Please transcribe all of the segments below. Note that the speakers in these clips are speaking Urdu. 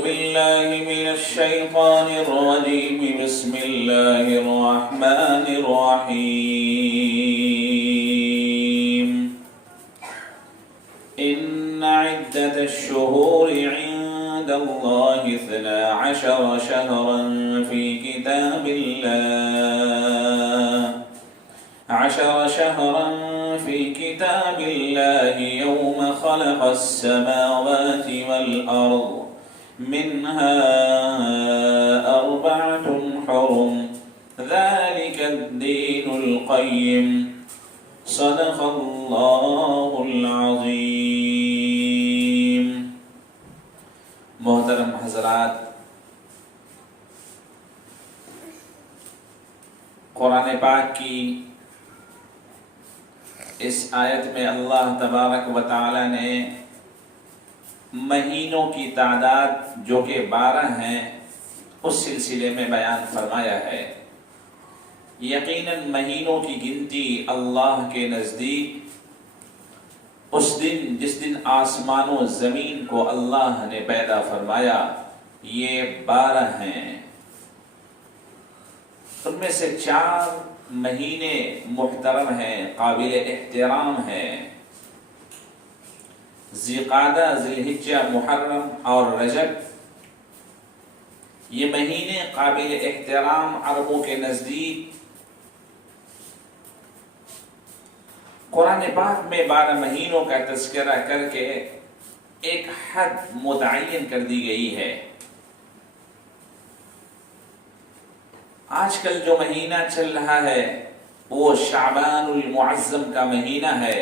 بالله من الشيطان الرجيم. بسم الله الرحمن الرحيم. إن عدة الشهور عند الله 12 شهرا في كتاب الله 10 شهرا في كتاب الله يوم خلق السماوات والأرض منها 4 حرم ذلك الدين القيم صدق اللہ العظیم. محترم حضرات، قرآن پاک کی اس آیت میں اللہ تبارک و تعالی نے مہینوں کی تعداد جو کہ 12 ہیں اس سلسلے میں بیان فرمایا ہے. یقیناً مہینوں کی گنتی اللہ کے نزدیک اس دن جس دن آسمان و زمین کو اللہ نے پیدا فرمایا یہ 12 ہیں. ان میں سے 4 مہینے محترم ہیں، قابل احترام ہیں. ذی-قعدہ، ذی-الحجہ، محرم اور رجب، یہ مہینے قابل احترام عربوں کے نزدیک قرآن پاک میں 12 مہینوں کا تذکرہ کر کے ایک حد متعین کر دی گئی ہے. آج کل جو مہینہ چل رہا ہے وہ شعبان المعظم کا مہینہ ہے،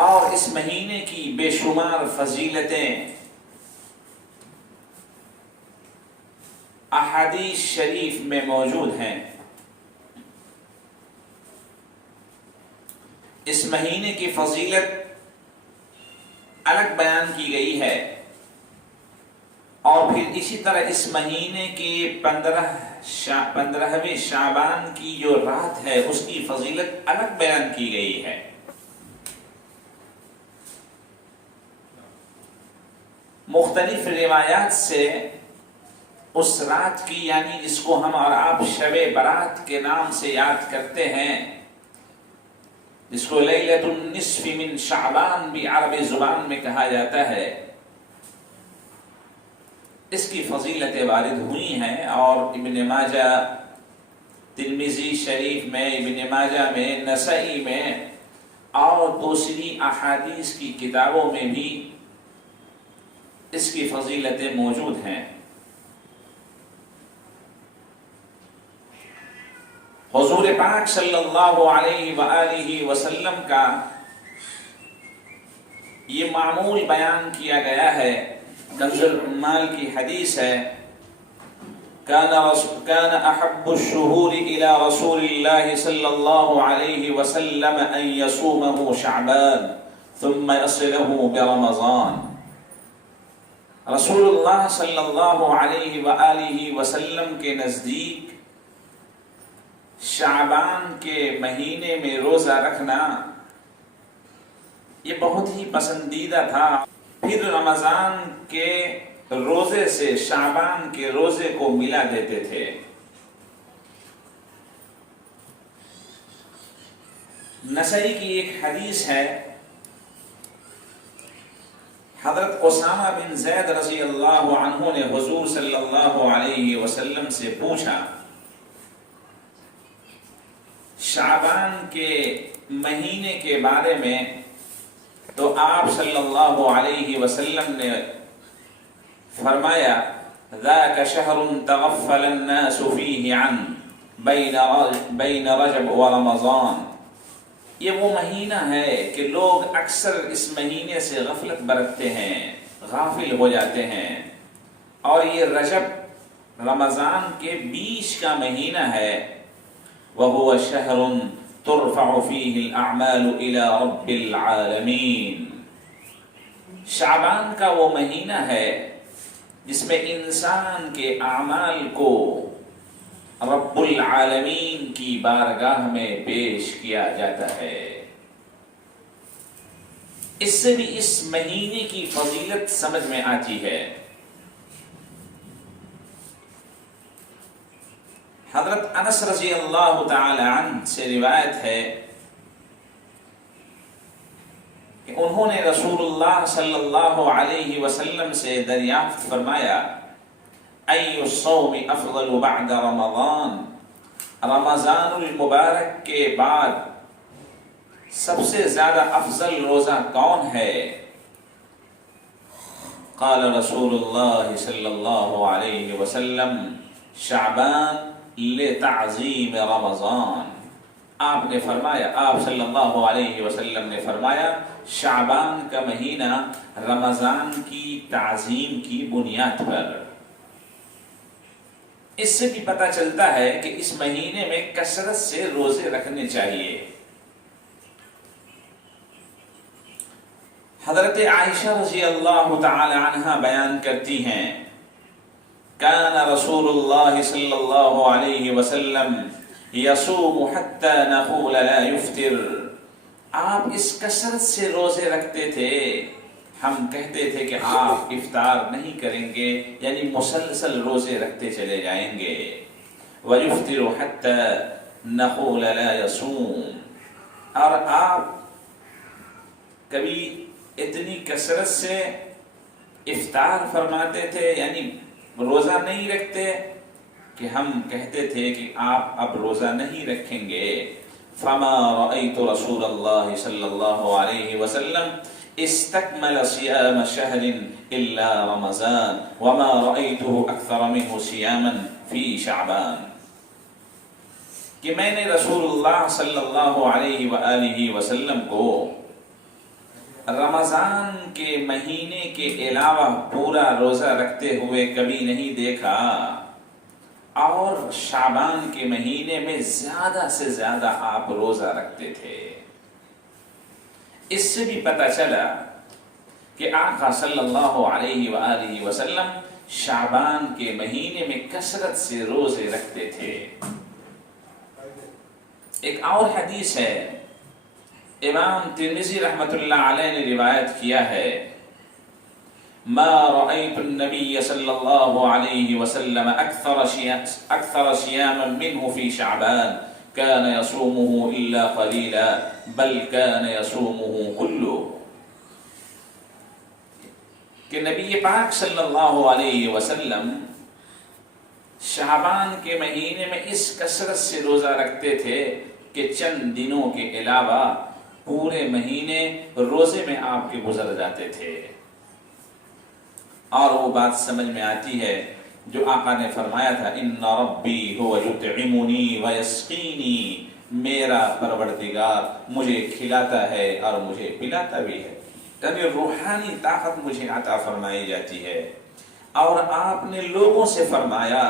اور اس مہینے کی بے شمار فضیلتیں احادیث شریف میں موجود ہیں. اس مہینے کی فضیلت الگ بیان کی گئی ہے، اور پھر اسی طرح اس مہینے کی 15ویں شعبان کی جو رات ہے اس کی فضیلت الگ بیان کی گئی ہے. مختلف روایات سے اس رات کی، یعنی جس کو ہم اور آپ شب برات کے نام سے یاد کرتے ہیں، جس کو لیلۃ النصف من شعبان بھی عربی زبان میں کہا جاتا ہے، اس کی فضیلتیں وارد ہوئی ہیں. اور ابن ماجہ، ترمذی شریف میں، ابن ماجہ میں، نسائی میں اور دوسری احادیث کی کتابوں میں بھی اس کی فضیلتیں موجود ہیں. حضور پاک صلی اللہ علیہ وآلہ وسلم کا یہ معمول بیان کیا گیا ہے. کنز العمال کی حدیث ہے، كان احب الشهور الى رسول الله صلی اللہ علیہ وسلم ان يصومه شعبان ثم يصله برمضان. رسول اللہ صلی اللہ علیہ وآلہ وسلم کے نزدیک شعبان کے مہینے میں روزہ رکھنا یہ بہت ہی پسندیدہ تھا. پھر رمضان کے روزے سے شعبان کے روزے کو ملا دیتے تھے. نسائی کی ایک حدیث ہے، حضرت اسامہ بن زید رضی اللہ عنہ نے حضور صلی اللہ علیہ وسلم سے پوچھا شعبان کے مہینے کے بارے میں، تو آپ صلی اللہ علیہ وسلم نے فرمایا ذاک شہر تغفل الناس فیہ عن بین رجب و رمضان. یہ وہ مہینہ ہے کہ لوگ اکثر اس مہینے سے غفلت برتتے ہیں، غافل ہو جاتے ہیں، اور یہ رجب رمضان کے بیچ کا مہینہ ہے. وَهُوَ شَهْرٌ تُرْفَعُ فِيهِ الْأَعْمَالُ إِلَى رَبِّ الْعَالَمِينَ. شعبان کا وہ مہینہ ہے جس میں انسان کے اعمال کو رب العالمین کی بارگاہ میں پیش کیا جاتا ہے. اس سے بھی اس مہینے کی فضیلت سمجھ میں آتی ہے۔ حضرت انس رضی اللہ تعالی عنہ سے روایت ہے کہ انہوں نے رسول اللہ صلی اللہ علیہ وسلم سے دریافت فرمایا، ای الصوم افضل بعد رمضان، رمضان المبارک کے بعد سب سے زیادہ افضل روزہ کون ہے؟ قال رسول اللہ صلی اللہ علیہ وسلم شعبان لتعظیم رمضان، آپ نے فرمایا، آپ صلی اللہ علیہ وسلم نے فرمایا شعبان کا مہینہ رمضان کی تعظیم کی بنیاد پر۔ اس سے بھی پتہ چلتا ہے کہ اس مہینے میں کثرت سے روزے رکھنے چاہیے۔ حضرت عائشہ رضی اللہ تعالی عنہ بیان کرتی ہیں، کان رسول اللہ صلی اللہ علیہ وسلم یصوم حتی نقول لا یفطر، آپ اس کثرت سے روزے رکھتے تھے ہم کہتے تھے کہ آپ افطار نہیں کریں گے، یعنی مسلسل روزے رکھتے چلے جائیں گے۔ وَيُفْطِرُ حَتَّى نَقُولَ لَا يَصُومُ، اور آپ کبھی اتنی کثرت سے افطار فرماتے تھے، یعنی روزہ نہیں رکھتے کہ ہم کہتے تھے کہ آپ اب روزہ نہیں رکھیں گے۔ فَمَا رَأَيْتُ رَسُولَ اللَّهِ صلی اللہ علیہ وسلم استکمل صیام شہر الا رمضان وما رأيته اکثر منه صیاما فی شعبان، کہ میں نے رسول اللہ صلی اللہ علیہ وآلہ وسلم کو رمضان کے مہینے کے علاوہ پورا روزہ رکھتے ہوئے کبھی نہیں دیکھا، اور شعبان کے مہینے میں زیادہ سے زیادہ آپ روزہ رکھتے تھے۔ اس سے بھی پتہ چلا کہ آقا صلی اللہ علیہ وآلہ وسلم شعبان کے مہینے میں کثرت سے روزے رکھتے تھے۔ ایک اور حدیث ہے، امام ترمذی رحمۃ اللہ علیہ نے روایت کیا ہے، ما رأيت النبي صلی اللہ علیہ وسلم اکثر صیاما منه في شعبان كان يصومه الا قليلا بل كان يصومه كله، کہ نبی پاک صلی اللہ علیہ وسلم شعبان کے مہینے میں اس کثرت سے روزہ رکھتے تھے کہ چند دنوں کے علاوہ پورے مہینے روزے میں آپ کے گزر جاتے تھے۔ اور وہ بات سمجھ میں آتی ہے جو آقا نے فرمایا تھا، ان ربی هو یطعمنی ویسقینی، میرا پروردگار مجھے کھلاتا ہے اور مجھے پلاتا بھی ہے، یعنی روحانی طاقت مجھے عطا فرمائی جاتی ہے۔ اور آپ نے لوگوں سے فرمایا،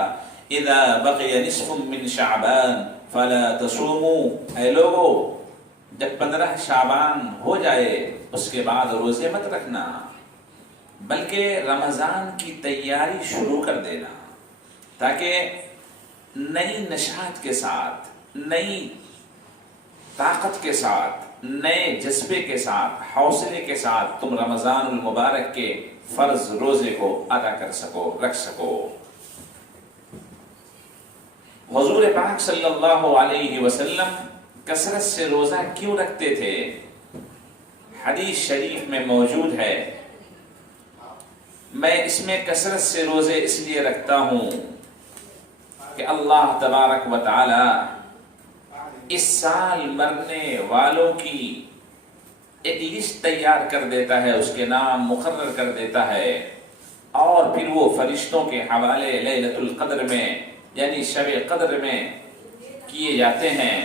اذا بقی نصف من شعبان فلا تصوموا، اے لوگو جب 15 شعبان ہو جائے اس کے بعد روزے مت رکھنا، بلکہ رمضان کی تیاری شروع کر دینا، تاکہ نئی نشاط کے ساتھ، نئی طاقت کے ساتھ، نئے جذبے کے ساتھ، حوصلے کے ساتھ تم رمضان المبارک کے فرض روزے کو ادا کر سکو، رکھ سکو۔ حضور پاک صلی اللہ علیہ وسلم کثرت سے روزہ کیوں رکھتے تھے؟ حدیث شریف میں موجود ہے، میں اس میں کثرت سے روزے اس لیے رکھتا ہوں کہ اللہ تبارک و تعالی اس سال مرنے والوں کی ایک لسٹ تیار کر دیتا ہے، اس کے نام مقرر کر دیتا ہے، اور پھر وہ فرشتوں کے حوالے لیلۃ القدر میں، یعنی شب قدر میں کیے جاتے ہیں۔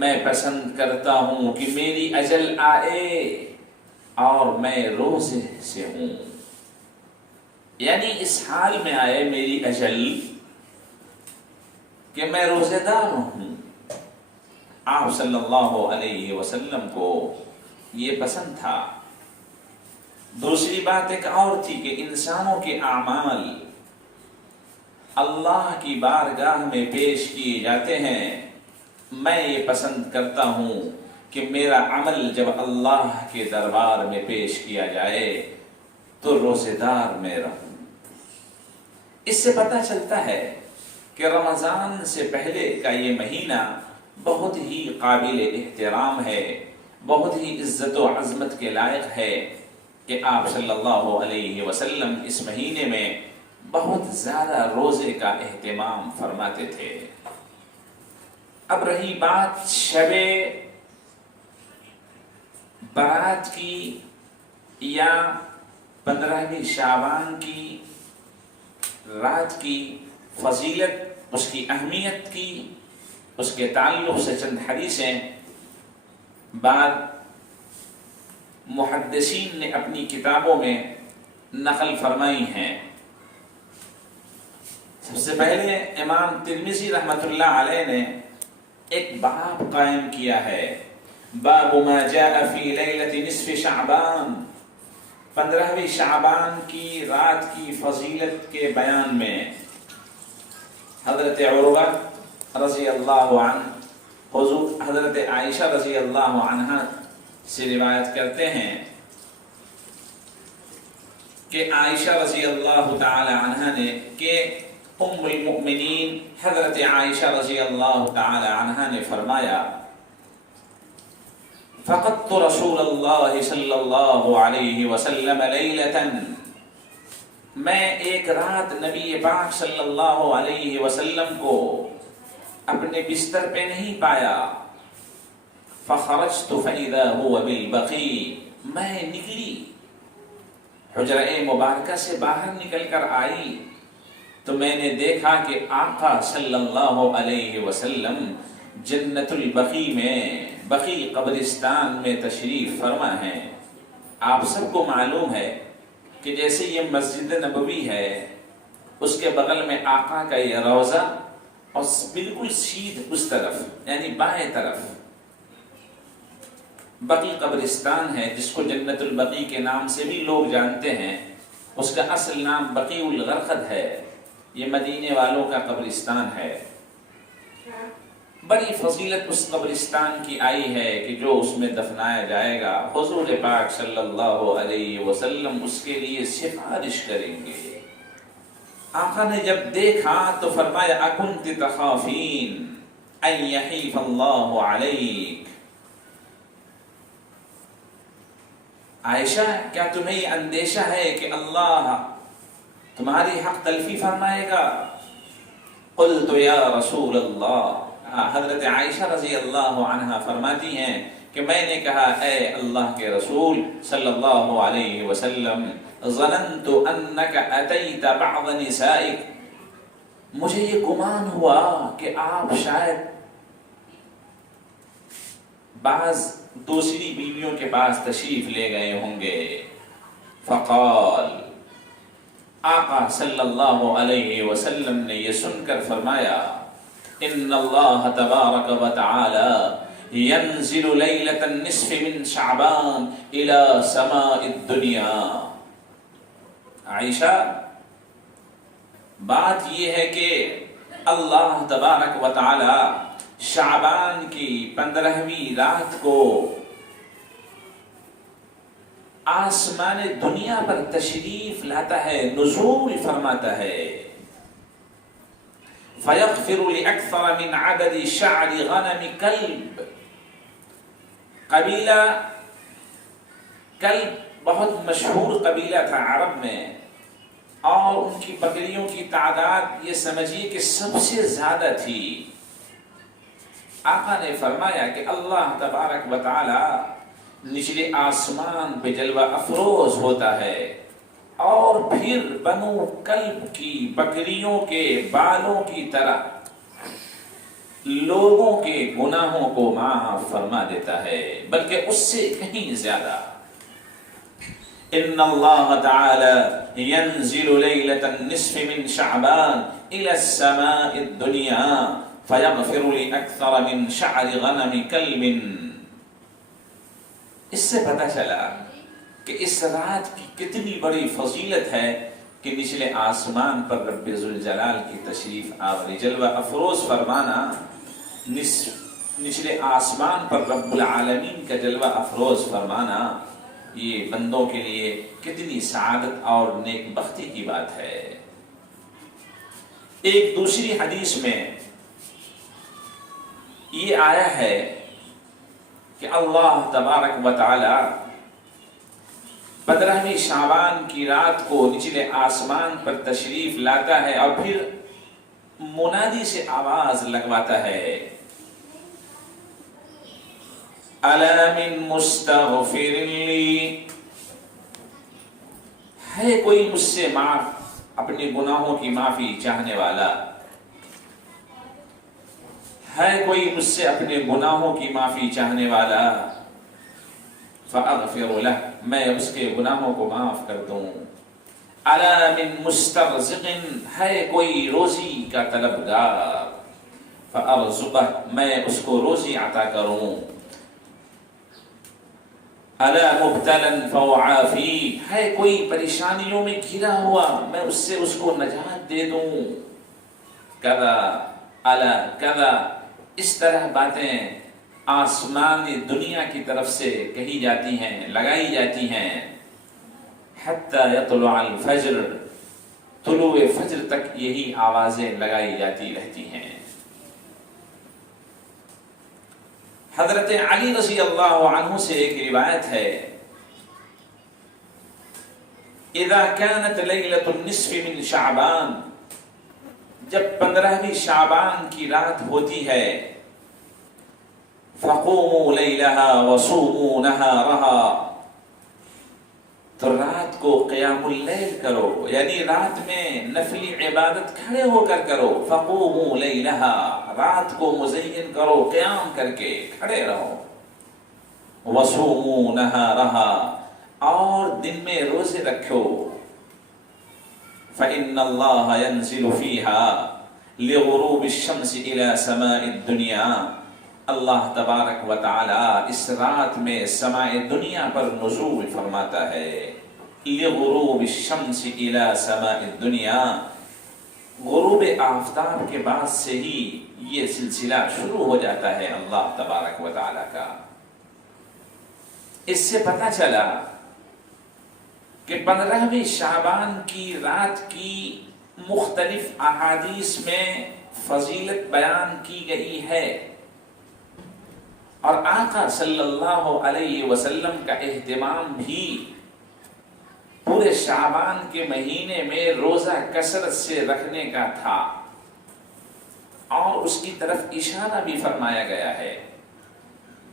میں پسند کرتا ہوں کہ میری اجل آئے اور میں روزے سے ہوں، یعنی اس حال میں آئے میری اجل کہ میں روزے دار ہوں۔ آپ صلی اللہ علیہ وسلم کو یہ پسند تھا۔ دوسری بات ایک اور تھی کہ انسانوں کے اعمال اللہ کی بارگاہ میں پیش کیے جاتے ہیں۔ میں یہ پسند کرتا ہوں کہ میرا عمل جب اللہ کے دربار میں پیش کیا جائے تو روزے دار میں رہوں۔ اس سے پتہ چلتا ہے کہ رمضان سے پہلے کا یہ مہینہ بہت ہی قابل احترام ہے، بہت ہی عزت و عظمت کے لائق ہے کہ آپ صلی اللہ علیہ وسلم اس مہینے میں بہت زیادہ روزے کا اہتمام فرماتے تھے۔ اب رہی بات شب برات کی یا 15ویں شعبان کی رات کی فضیلت، اس کی اہمیت کی، اس کے تعلق سے چند حدیثیں بعض محدثین نے اپنی کتابوں میں نقل فرمائی ہیں۔ سب سے پہلے امام ترمذی رحمۃ اللہ علیہ نے ایک باب قائم کیا ہے، باب ما جاء فی لیلۃ نصف شعبان، 15ویں شعبان کی رات کی فضیلت کے بیان میں۔ حضرت عروہ رضی اللہ عنہ حضور حضرت عائشہ رضی اللہ عنہا سے روایت کرتے ہیں کہ عائشہ رضی اللہ تعالی عنہا نے کہ ام المؤمنین حضرت عائشہ رضی اللہ تعالی عنہا نے فرمایا، فقدت رسول اللہ صلی اللہ علیہ وسلم لیلۃ، میں ایک رات نبی پاک صلی اللہ علیہ وسلم کو اپنے بستر پہ نہیں پایا، فخرجت فاذا هو بالبقیع، میں نکلی حجرہ مبارکہ سے باہر نکل کر آئی تو میں نے دیکھا کہ آقا صلی اللہ علیہ وسلم جنت البقیع میں، بقیع قبرستان میں تشریف فرما ہیں۔ آپ سب کو معلوم ہے کہ جیسے یہ مسجد نبوی ہے، اس کے بغل میں آقا کا یہ روضہ اور بالکل سیدھ اس طرف یعنی بائیں طرف بقیع قبرستان ہے، جس کو جنت البقیع کے نام سے بھی لوگ جانتے ہیں۔ اس کا اصل نام بقیع الغرقد ہے، یہ مدینے والوں کا قبرستان ہے۔ بڑی فضیلت اس قبرستان کی آئی ہے کہ جو اس میں دفنایا جائے گا حضور پاک صلی اللہ علیہ وسلم اس کے لیے سفارش کریں گے۔ آقا نے جب دیکھا تو فرمایا، اکنت تخافین ان یحیف اللہ علیک، عائشہ کیا تمہیں یہ اندیشہ ہے کہ اللہ تمہاری حق تلفی فرمائے گا؟ قلت یا رسول اللہ، حضرت عائشہ رضی اللہ عنہا فرماتی ہیں کہ میں نے کہا، اے اللہ کے رسول صلی اللہ علیہ وسلم، ظننت انک اتیت بعض نسائک، مجھے یہ گمان ہوا کہ آپ شاید بعض دوسری بیویوں کے پاس تشریف لے گئے ہوں گے۔ فقال، آقا صلی اللہ علیہ وسلم نے یہ سن کر فرمایا، ان اللہ تبارک و تعالی ینزل لیلۃ النصف من شعبان الى سماء الدنیا۔ عائشہ، بات یہ ہے کہ اللہ تبارک و تعالی شعبان کی 15ویں رات کو آسمان دنیا پر تشریف لاتا ہے، نزول فرماتا ہے۔ فَيَغْفِرُ لِأَكْثَرَ مِنْ عَدَدِ شَعْرِ غَنَمِ كَلْبٍ، قبیلہ کلب بہت مشہور قبیلہ تھا عرب میں، اور ان کی بکریوں کی تعداد یہ سمجھیے کہ سب سے زیادہ تھی۔ آقا نے فرمایا کہ اللہ تبارک و تعالی نچلے آسمان پہ جلوہ افروز ہوتا ہے، اور پھر بنو کلب کی بکریوں کے بالوں کی طرح لوگوں کے گناہوں کو معاف فرما دیتا ہے، بلکہ اس سے کہیں زیادہ۔ ان اللہ تعالی ینزل لیلۃ النصف من شعبان الى السماء الدنیا فیغفر لأکثر من شعر غنم کلب۔ اس سے پتہ چلا کہ اس رات کی کتنی بڑی فضیلت ہے کہ نچلے آسمان پر رب ذوالجلال کی تشریف آوری، جلوہ افروز فرمانا، نصف نچلے آسمان پر رب العالمین کا جلوہ افروز فرمانا، یہ بندوں کے لیے کتنی سعادت اور نیک بختی کی بات ہے۔ ایک دوسری حدیث میں یہ آیا ہے کہ اللہ تبارک و تعالی 15ویں شعبان کی رات کو نچلے آسمان پر تشریف لاتا ہے اور پھر منادی سے آواز لگواتا ہے، الا من مستغفر لی، ہے کوئی مجھ سے اپنے گناہوں کی معافی چاہنے والا، ہے کوئی مجھ سے اپنے گناہوں کی معافی چاہنے والا، فاغفر لہ، میں اس کے گناہوں کو معاف کر دوں۔ الا من مسترزق، ہے کوئی روزی کا طلبگار، فارزقہ، میں اس کو روزی عطا کروں۔ الا مبتلا فاعافی، ہے کوئی پریشانیوں میں گھرا ہوا، میں اس سے اس کو نجات دے دوں۔ کذا الا کذا، اس طرح باتیں آسمانی دنیا کی طرف سے کہی جاتی ہیں، لگائی جاتی ہیں، حتی یطلع الفجر، طلوع فجر تک یہی آوازیں لگائی جاتی رہتی ہیں۔ حضرت علی رضی اللہ عنہ سے ایک روایت ہے، اذا كانت لیلۃ النصف من شعبان، جب 15ویں شعبان کی رات ہوتی ہے، فقوموا لیلها وصوموا نہارها، تو رات کو قیام اللیل کرو، یعنی رات میں نفلی عبادت کھڑے ہو کر کرو۔ فقوموا لیلها، رات کو مزین کرو، قیام کر کے کھڑے رہو۔ وصوموا نہارها، اور دن میں روزے رکھو۔ فإن الله ينزل فيها لغروب الشمس إلى سماء الدنيا، اللہ تبارک و تعالی اس رات میں سماء دنیا پر نزول فرماتا ہے۔ لغروب الشمس الى سماء الدنیا، غروب آفتاب کے بعد سے ہی یہ سلسلہ شروع ہو جاتا ہے اللہ تبارک و تعالی کا۔ اس سے پتہ چلا کہ 15ویں شعبان کی رات کی مختلف احادیث میں فضیلت بیان کی گئی ہے، اور آقا صلی اللہ علیہ وسلم کا اہتمام بھی پورے شعبان کے مہینے میں روزہ کثرت سے رکھنے کا تھا، اور اس کی طرف اشارہ بھی فرمایا گیا ہے۔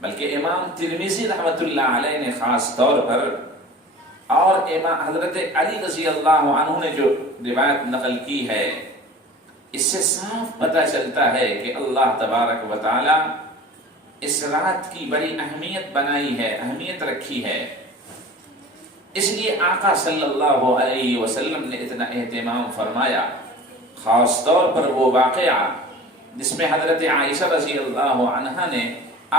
بلکہ امام ترمذی رحمۃ اللہ علیہ نے خاص طور پر، اور امام حضرت علی رضی اللہ عنہ نے جو روایت نقل کی ہے، اس سے صاف پتہ چلتا ہے کہ اللہ تبارک و تعالی اس رات کی بڑی اہمیت بنائی ہے، اہمیت رکھی ہے۔ اس لیے آقا صلی اللہ علیہ وسلم نے اتنا اہتمام فرمایا۔ خاص طور پر وہ واقعہ جس میں حضرت عائشہ رضی اللہ عنہا نے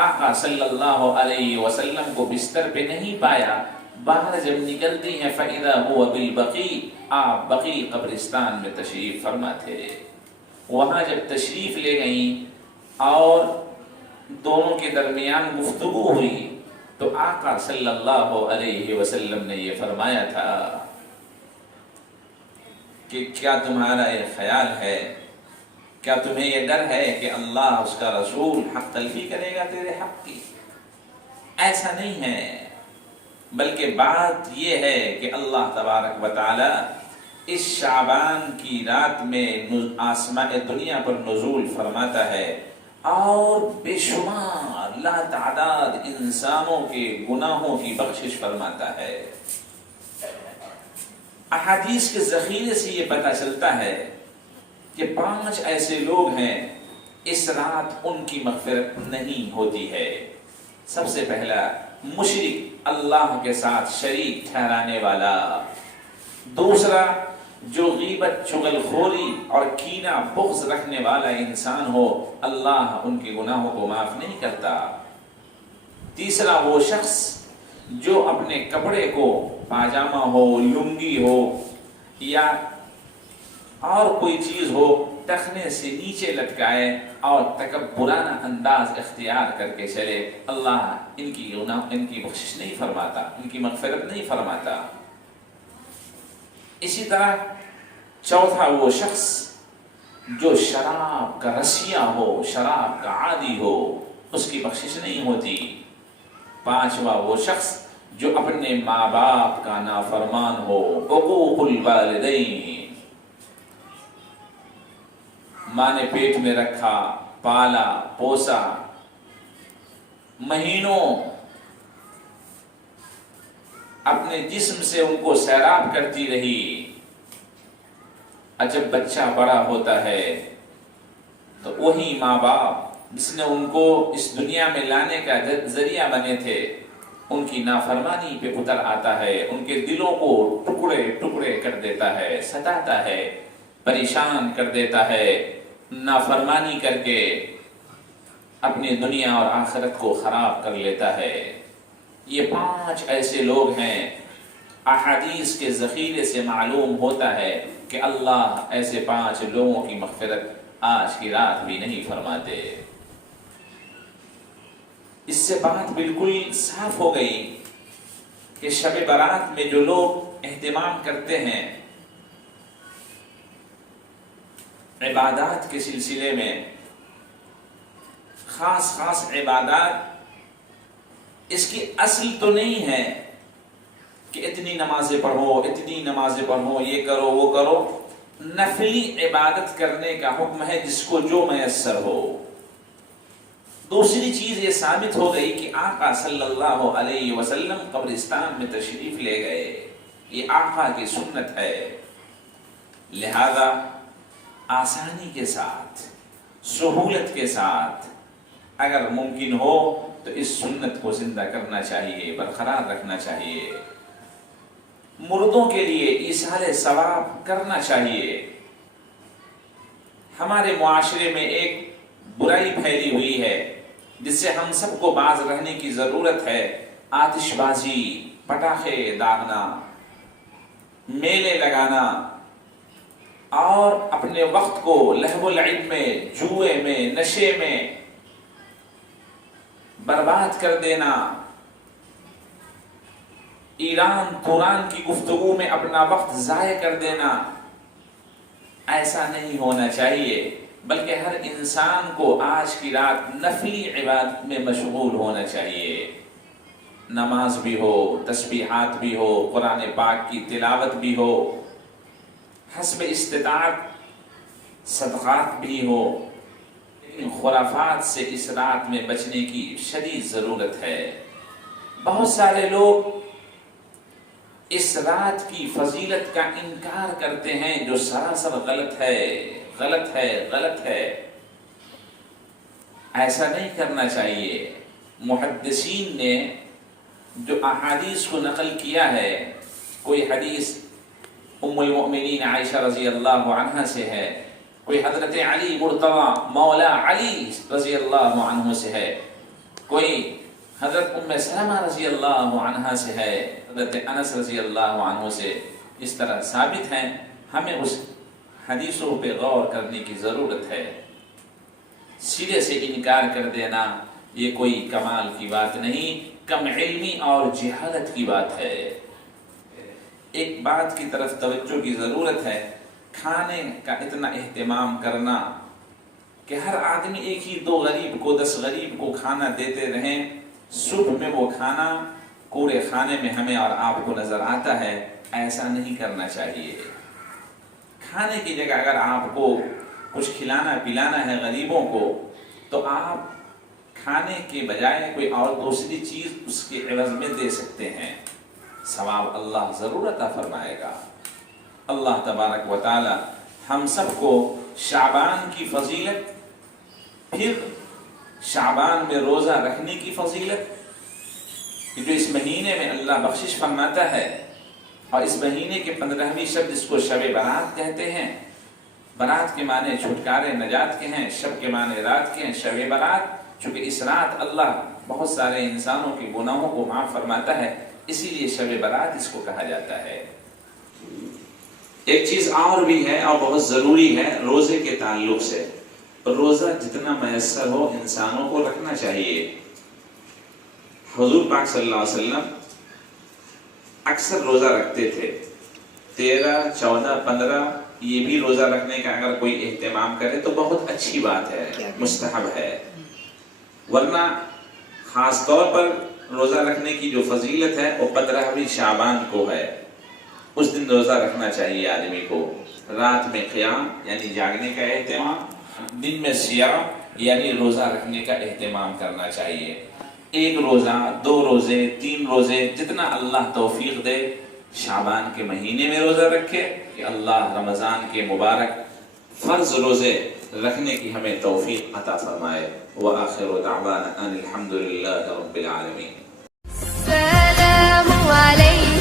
آقا صلی اللہ علیہ وسلم کو بستر پہ نہیں پایا، باہر جب نکلتی ہیں فَإِذَا هُوَ بِالْبَقِيعِ، آپ بقیع قبرستان میں تشریف فرما تھے۔ وہاں جب تشریف لے گئیں اور دونوں کے درمیان گفتگو ہوئی تو آقا صلی اللہ علیہ وسلم نے یہ فرمایا تھا کہ کیا تمہارا یہ خیال ہے، کیا تمہیں یہ ڈر ہے کہ اللہ اس کا رسول حق تلفی کرے گا تیرے حق کی؟ ایسا نہیں ہے، بلکہ بات یہ ہے کہ اللہ تبارک و تعالی اس شعبان کی رات میں آسمان دنیا پر نزول فرماتا ہے، اور بے شمار لا تعداد انسانوں کے گناہوں کی بخشش فرماتا ہے۔ احادیث کے ذخیرے سے یہ پتہ چلتا ہے کہ 5 ایسے لوگ ہیں اس رات ان کی مغفرت نہیں ہوتی ہے۔ سب سے پہلا مشرک، اللہ کے ساتھ شریک ٹھہرانے والا۔ دوسرا جو غیبت، چغل خوری اور کینہ بغض رکھنے والا انسان ہو، اللہ ان کے گناہوں کو معاف نہیں کرتا۔ تیسرا وہ شخص جو اپنے کپڑے کو، پاجامہ ہو، لنگی ہو یا اور کوئی چیز ہو، ٹخنے سے نیچے لٹکائے اور تکبرانہ انداز اختیار کر کے چلے، اللہ ان کی بخشش نہیں فرماتا، ان کی مغفرت نہیں فرماتا۔ اسی طرح چوتھا وہ شخص جو شراب کا رسیہ ہو، شراب کا عادی ہو، اس کی بخشش نہیں ہوتی۔ پانچواں وہ شخص جو اپنے ماں باپ کا نافرمان ہو، عقوق الوالدین، ماں نے پیٹ میں رکھا، پالا پوسا، مہینوں اپنے جسم سے ان کو سیراب کرتی رہی، اور جب بچہ بڑا ہوتا ہے تو وہی ماں باپ جس نے ان کو اس دنیا میں لانے کا ذریعہ بنے تھے، ان کی نافرمانی پہ اتر آتا ہے، ان کے دلوں کو ٹکڑے ٹکڑے کر دیتا ہے، ستاتا ہے، پریشان کر دیتا ہے، نافرمانی کر کے اپنی دنیا اور آخرت کو خراب کر لیتا ہے۔ یہ 5 ایسے لوگ ہیں، احادیث کے ذخیرے سے معلوم ہوتا ہے کہ اللہ ایسے 5 لوگوں کی مغفرت آج کی رات بھی نہیں فرماتے۔ اس سے بات بالکل صاف ہو گئی کہ شب برات میں جو لوگ اہتمام کرتے ہیں عبادات کے سلسلے میں، خاص عبادات، اس کی اصل تو نہیں ہے کہ اتنی نمازیں پڑھو، یہ کرو وہ کرو۔ نفلی عبادت کرنے کا حکم ہے جس کو جو میسر ہو۔ دوسری چیز یہ ثابت ہو گئی کہ آقا صلی اللہ علیہ وسلم قبرستان میں تشریف لے گئے، یہ آقا کی سنت ہے، لہذا آسانی کے ساتھ، سہولت کے ساتھ اگر ممکن ہو تو اس سنت کو زندہ کرنا چاہیے، برقرار رکھنا چاہیے، مردوں کے لیے ایصال ثواب کرنا چاہیے۔ ہمارے معاشرے میں ایک برائی پھیلی ہوئی ہے جس سے ہم سب کو باز رہنے کی ضرورت ہے، آتش بازی، پٹاخے داغنا، میلے لگانا، اور اپنے وقت کو لہو و لعب میں، جوئے میں، نشے میں برباد کر دینا، ایران قرآن کی گفتگو میں اپنا وقت ضائع کر دینا، ایسا نہیں ہونا چاہیے، بلکہ ہر انسان کو آج کی رات نفلی عبادت میں مشغول ہونا چاہیے، نماز بھی ہو، تسبیحات بھی ہو، قرآن پاک کی تلاوت بھی ہو، حسب استطاعت صدقات بھی ہو، لیکن خرافات سے اس رات میں بچنے کی شدید ضرورت ہے۔ بہت سارے لوگ اس رات کی فضیلت کا انکار کرتے ہیں جو سراسر غلط ہے۔ ایسا نہیں کرنا چاہیے۔ محدثین نے جو احادیث کو نقل کیا ہے، کوئی حدیث ام المؤمنین عائشہ رضی اللہ عنہ سے ہے، کوئی حضرت علی مرتضی مولا علی رضی اللہ عنہ سے ہے، کوئی حضرت ام سلمہ رضی اللہ عنہ سے ہے، حضرت انس رضی اللہ عنہ سے، اس طرح ثابت ہیں۔ ہمیں اس حدیثوں پہ غور کرنے کی ضرورت ہے۔ سرے سے انکار کر دینا یہ کوئی کمال کی بات نہیں، کم علمی اور جہالت کی بات ہے۔ ایک بات کی طرف توجہ کی ضرورت ہے، کھانے کا اتنا اہتمام کرنا کہ ہر آدمی ایک ہی 2 غریب کو 10 غریب کو کھانا دیتے رہیں، صبح میں وہ کھانا پورے خانے میں ہمیں اور آپ کو نظر آتا ہے، ایسا نہیں کرنا چاہیے۔ کھانے کی جگہ اگر آپ کو کچھ کھلانا پلانا ہے غریبوں کو تو آپ کھانے کے بجائے کوئی اور دوسری چیز اس کے عوض میں دے سکتے ہیں، ثواب اللہ ضرور عطا فرمائے گا۔ اللہ تبارک و تعالی ہم سب کو شعبان کی فضیلت، پھر شعبان میں روزہ رکھنے کی فضیلت، جو اس مہینے میں اللہ بخشش فرماتا ہے، اور اس مہینے کے 15ویں شب جس کو شب برات کہتے ہیں، برات کے معنی چھٹکارے نجات کے ہیں، شب کے معنی رات کے ہیں، شب برات چونکہ اس رات اللہ بہت سارے انسانوں کے گناہوں کو معاف فرماتا ہے، اسی لیے شب برات اس کو کہا جاتا ہے۔ ایک چیز اور بھی ہے اور بہت ضروری ہے روزے کے تعلق سے، روزہ جتنا میسر ہو انسانوں کو رکھنا چاہیے۔ حضور پاک صلی اللہ علیہ وسلم اکثر روزہ رکھتے تھے، 13، 14، 15 یہ بھی روزہ رکھنے کا اگر کوئی اہتمام کرے تو بہت اچھی بات ہے، مستحب ہے۔ ورنہ خاص طور پر روزہ رکھنے کی جو فضیلت ہے وہ 15ویں شعبان کو ہے، اس دن روزہ رکھنا چاہیے آدمی کو۔ رات میں قیام یعنی جاگنے کا اہتمام، دن میں سیام یعنی روزہ رکھنے کا اہتمام کرنا چاہیے۔ 1 روزہ، 2 روزے، 3 روزے، جتنا اللہ توفیق دے شعبان کے مہینے میں روزہ رکھے کہ اللہ رمضان کے مبارک فرض روزے رکھنے کی ہمیں توفیق عطا فرمائے۔ وآخر دعوانا ان الحمد للہ رب العالمین۔ السلام علیکم۔